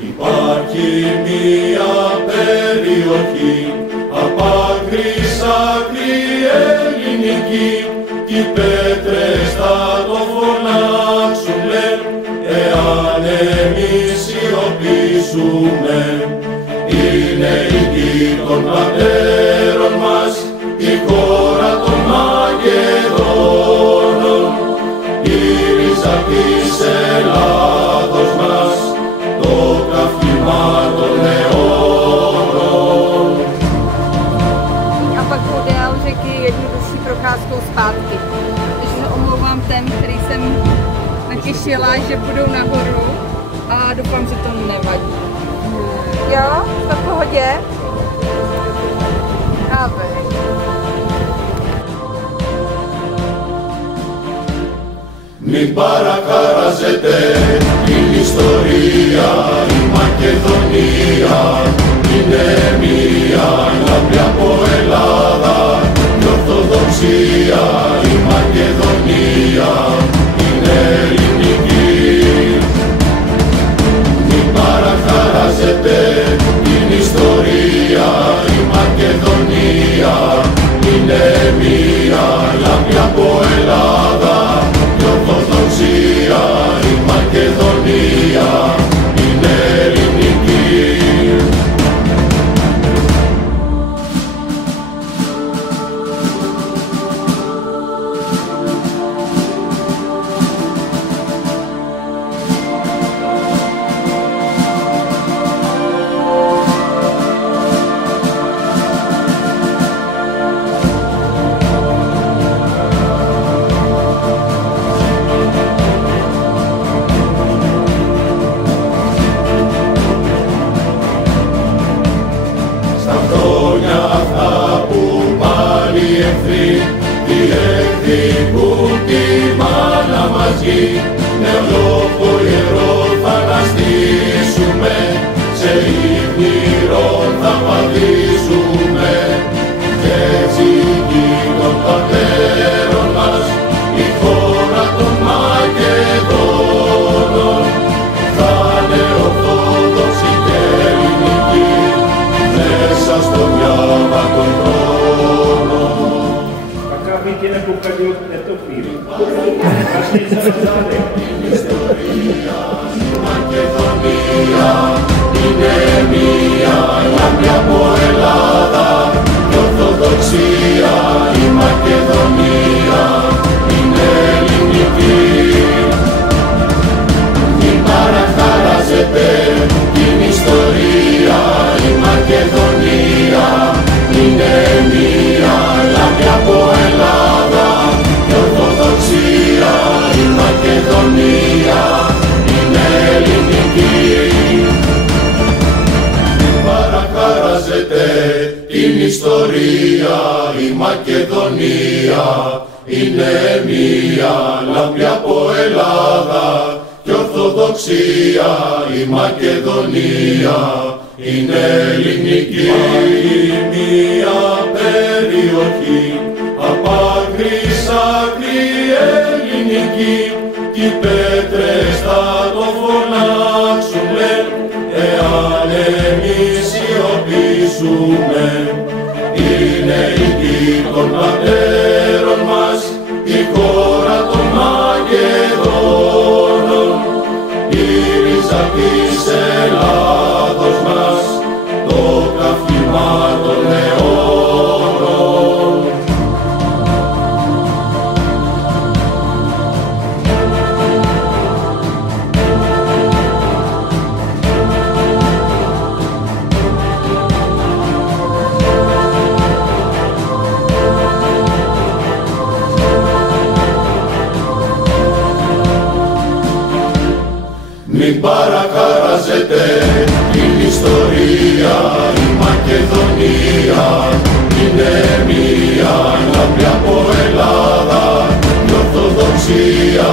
Υπάρχει μία περιοχή απ' άκρη σ' άκρη ελληνική κι οι πέτρες θα το φωνάξουνε εάν εμείς σιωπήσουμε. Είναι η γη των πατέρων μας, η χώρα των Μακεδόνων, η ρίζα της Ελλάδος μας, το καύχημα των αιώνων. A pak podél řeky jednodušší procházkou zpátky. Takže se omlouvám těm, který jsem natěšila, že budou nahoru a doufám, že to nevadí. Jo, to v pohodě? Aby. Μην παρακαράζετε την ιστορία, η Μακεδονία είναι μία λαμπρή από Ελλάδα και Ορθοδοξία, η Μακεδονία είναι ελληνική. Μην παρακαράζετε την ιστορία, η Μακεδονία είναι μία λαμπρή από Ελλάδα και Ορθοδοξία, η Μακεδονία είναι ελληνική. Διεκδικούν τη μάνα μας γη, νεολόφο ιερό θα αναστήσουμε, σε ύπνηρον θα παδίσουμε. Κι έτσι η γη των πατέρων μας, η χώρα των Μακεδόνων, θα είναι ορθόδοξη και ελληνική, μέσα στο διάβα των χρόνων. Και να αποκαλεί το φίλο. Ας μην ξαναζάδε. Η ιστορία, η Μακεδονία είναι μία λαμπρή από Ελλάδα και Ορθοδοξία, η Μακεδονία είναι ελληνική. Μην παραχαράζετε την ιστορία, η Μακεδονία είναι μία λαμπρή από Ελλάδα και Ορθοδοξία, η Μακεδονία είναι ελληνική. Μην παρακαράζετε την ιστορία, η Μακεδονία είναι μία λαμπρή από Ελλάδα και Ορθοδοξία, η Μακεδονία είναι ελληνική. Μία περιοχή απ' άκρη σ' άκρη ελληνική κι οι πέτρες θα το φωνάξουνε εάν εμείς σιωπήσουμε. Είναι η γη των πατέρων μας, η χώρα των Μακεδόνων, η ρίζα της Ελλάδος μας, το καύχημα των αιώνων. Μην παρακαράζετε την ιστορία, η Μακεδονία είναι μία λαμπρή από Ελλάδα και Ορθοδοξία,